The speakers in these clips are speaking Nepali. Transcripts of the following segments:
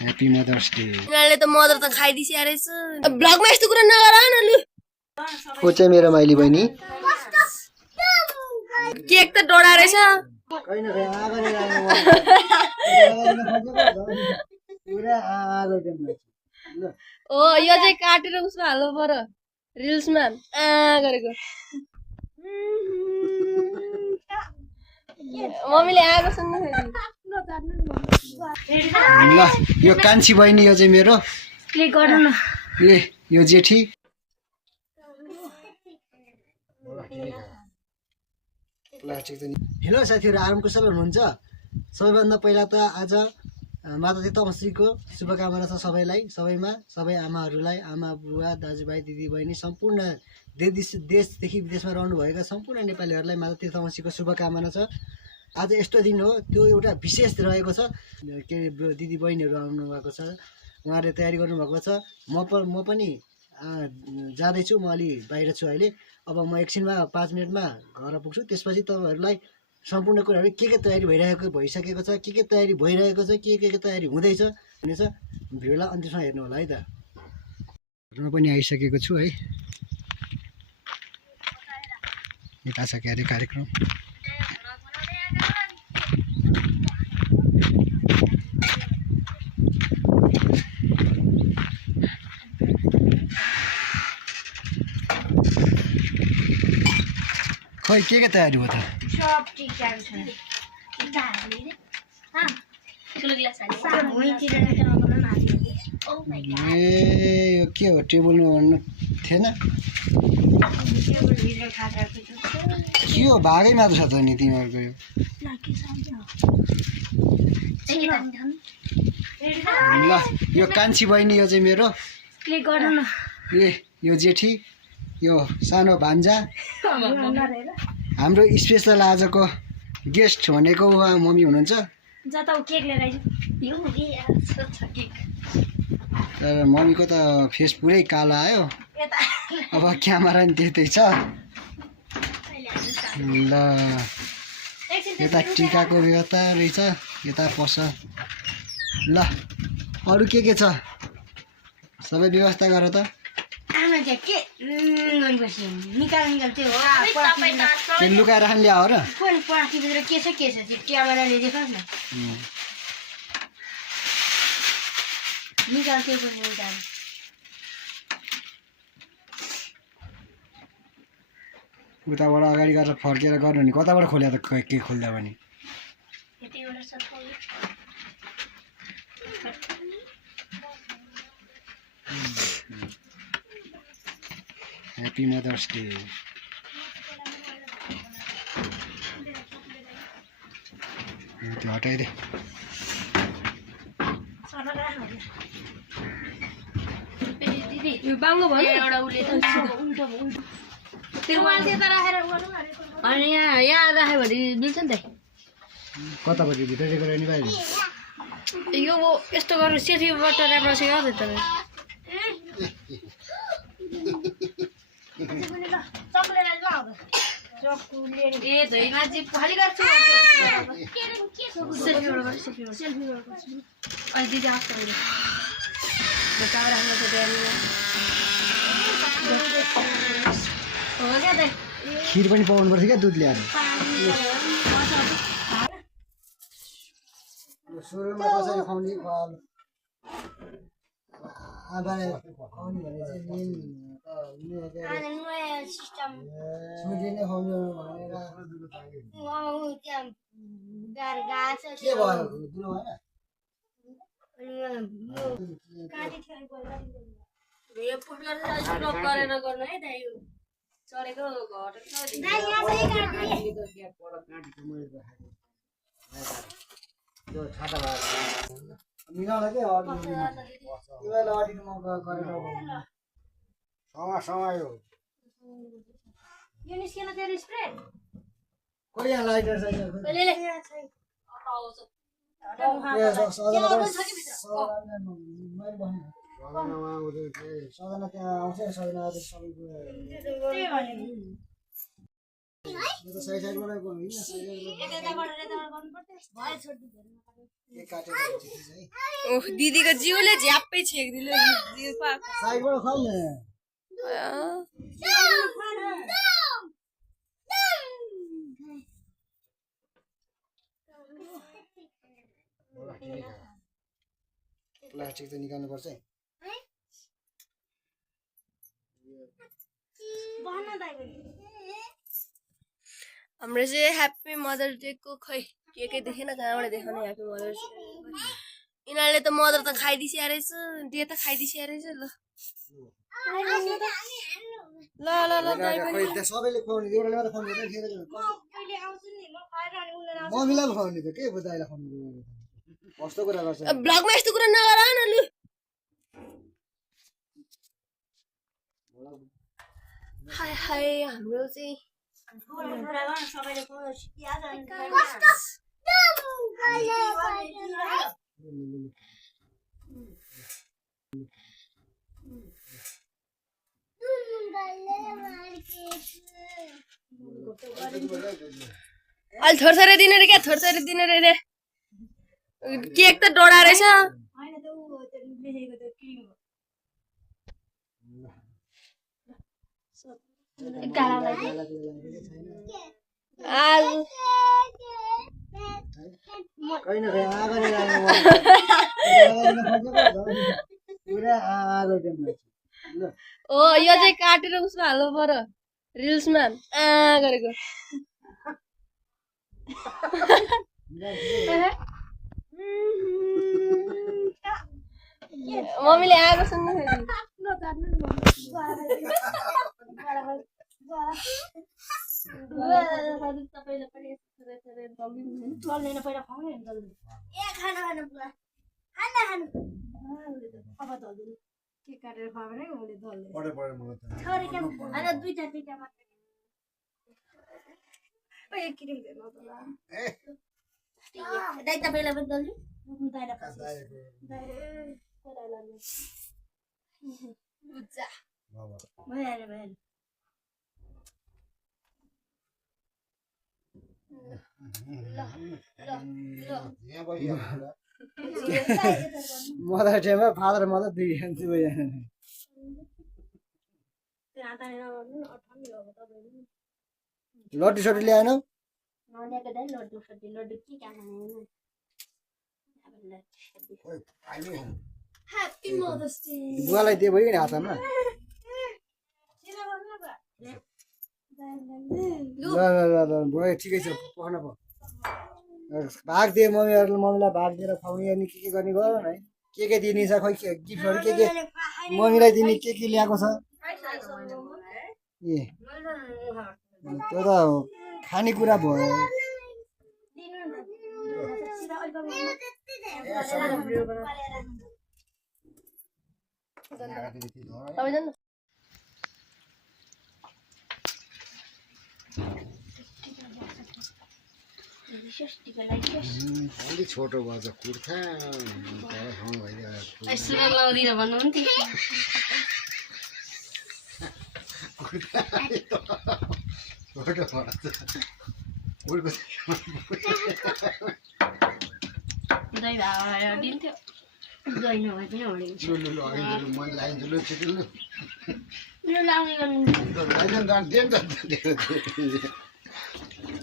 Happy mothers day. उनीहरूले त मदर त खाइदिस रहेछ। ब्लगमा यस्तो कुरा नगर न लु। को चाहिँ मेरो माइली बहिनी केक त डोडा रहेछ। ओ यो चाहिँ काटेर उसमा हाल्नु पर्यो रिल्समा गरेको। मम्मीले आएको सुन्नु ल यो कान्छी बहिनी यो चाहिँ मेरो क्लिक गर्नु न। ए यो जेठी हेलो साथीहरु आराम कुशल हुनुहुन्छ। सबैभन्दा पहिला त आज माता तमश्रीको शुभकामना छ सबैलाई सबैमा सबै आमाहरूलाई आमा बुवा दाजुभाइ दिदी बहिनी सम्पूर्ण देशदेखि विदेशमा रहनुभएका सम्पूर्ण नेपालीहरूलाई माता तमश्रीको शुभकामना छ। आज यस्तो दिन हो त्यो एउटा विशेष रहेको छ के दिदी बहिनीहरू आउनु भएको छ उहाँहरूले तयारी गर्नुभएको छ। म पनि जाँदैछु म अलि बाहिर छु अहिले। अब म एकछिनमा 5 मिनटमा घर पुग्छु त्यसपछि तपाईँहरूलाई सम्पूर्ण कुराहरू के तयारी भइसकेको छ के तयारी भइरहेको छ के तयारी हुँदैछ हुनेछ भिडियोलाई अन्तिमसम्म हेर्नु होला है त। म पनि आइसकेको छु है यता छ के अरे कार्यक्रम। खै के तयारी हो त सब ठिकठाक छ। ए यो के हो टेबलमा भन्नु थिएन के हो भागै मात्र छ त नि तिमीहरूको यो। ल यो कान्छी बहिनी यो चाहिँ मेरो क्लिक गर्नु न। ए यो जेठी यो सानो भान्जा हाम्रो स्पेसल आजको गेस्ट भनेको उहाँ मम्मी हुनुहुन्छ। तर मम्मीको त फेस पुरै कालो आयो अब क्यामेरा नि त्यतै छ। ल यता टिकाको व्यवस्था रहेछ यता पर्छ। ल अरू के छ सबै व्यवस्था गर त। लुकाएर राख्न ल्याऊ र उताबाट अगाडि गरेर फर्केर गर्नु नि कताबाट खोल्या त के खोल्दा भने ह्यापी मदर्स डे। त्यो हटाइदे बाङ्गो भयो एउटा उले त अनि यहाँ राख्यो भने मिल्छ नि त। कतापट्टि भित्रको रहने बाहिर यो यस्तो गरेर सेफीबाट राम्रो छ याद त। ए धैमा चाहिँ खाली गर्छु दिदी आएको खिर पनि पाउनु पर्छ क्या दुध ल्याएर। सुरुमा कसरी खुवाउने आधाले खुवाउने भने चाहिँ मेन छुटी नै खुवाउने भनेर के भयो दुलो भएन यो पुट गरेर गर्नु है दाइ यो चढेको यो छाता मिलाउन के समायो यो निस्केन तेरो स्प्रे कोही यहाँ लाइटर छ सजना त्यहाँ आउँछ सजना सबैको ओह दिदीको जिउले झ्याप्पै छेकिदिलो जिउ पाएको साइडबाट खाऊ न प्लास्टिक त निकाल्नुपर्छ है हाम्रो चाहिँ ह्याप्पी मदर्स डे को खै के देखेन कहाँबाट देखाउने ह्याप्पी मदर्स डे यिनीहरूले त मदर त खाइदिसिया रहेछ डे त खाइदिसिया रहेछ ल ल ल ल दाइ पनि खै सबैले खुवाउने एउटाले मात्र खुवाउने मम्मीलाई पो खुवाउने त के पो दाइलाई खुवाउने कस्तो कुरा गर्छ ब्लगमा यस्तो कुरा नगर न लु हाय हाय हाम्रो चाहिँ अहिले थोरथोरै दिनु रे क्या थोरथोरै दिनु रे केक त डोडा रहेछ ओ यो चाहिँ काटेर उसमा हाल्नु पर्यो रिल्समा गरेको मम्मीले आएको सुन्नु मदर डेमा फादर मदर दुईजना लड्डु सड्डु ल्याएनौ बुवालाई दियो भयो नि हातमा ल ल ल भयो ठिकै छ पखाउन पो भाग दिए मम्मीलाई भाग दिएर खुवाउने अनि के गर्ने गर न है के दिने छ खै गिफ्टहरू के मम्मीलाई दिने के ल्याएको छ ए त्यो त खानेकुरा भयो अलिक छोटो भएछ कुर्ता लाउँदिन भन्नुहुन्थ्यो छोटो दिन्थ्यो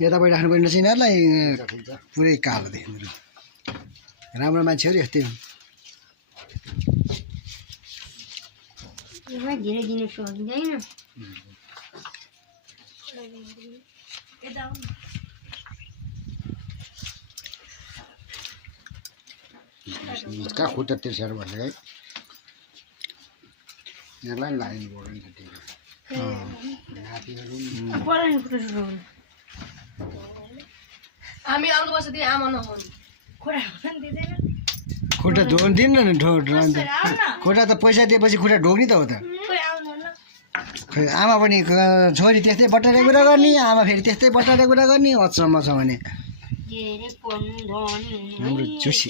यतापट्टि राख्नुपर्ने रहेछ यिनीहरूलाई पुरै कालो देख्नु राम्रो मान्छेहरू यस्तै हुन् धेरै दिनु सकिँदैन कहाँ खुट्टा तिर्सेर भन्ने है यहाँलाई लाइन हामी अर्को वर्ष दिए आमा नखाउनु खुट्टा दिन्न नि खुट्टा त पैसा दिएपछि खुट्टा ढोग्ने त हो त खै आमा पनि छोरी त्यस्तै बट्टारे कुरा गर्ने आमा फेरि त्यस्तै बट्टारे कुरा गर्ने अचम्म छ भने हाम्रो चुसी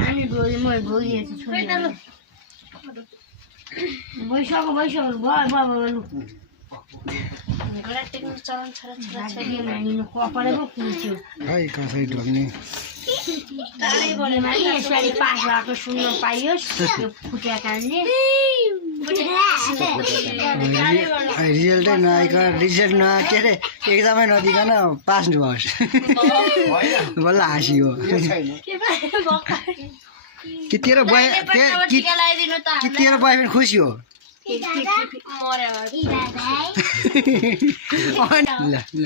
हामी भोलि म भोलिएछु छोरी भइसक्यो भयो लु नानीले कपालै पो फुल्थ्यो है कसै ढोग्ने यसरी पास भएको सुन्न पाइयोस् यो फुट्या कानले रिजल्टै नआइकन रिजल्ट के अरे एक्जामै नदिकन पास नहोस् बल्ल हाँसियो कि तेरो बोयफ्रेन्ड खुसी हो ल ल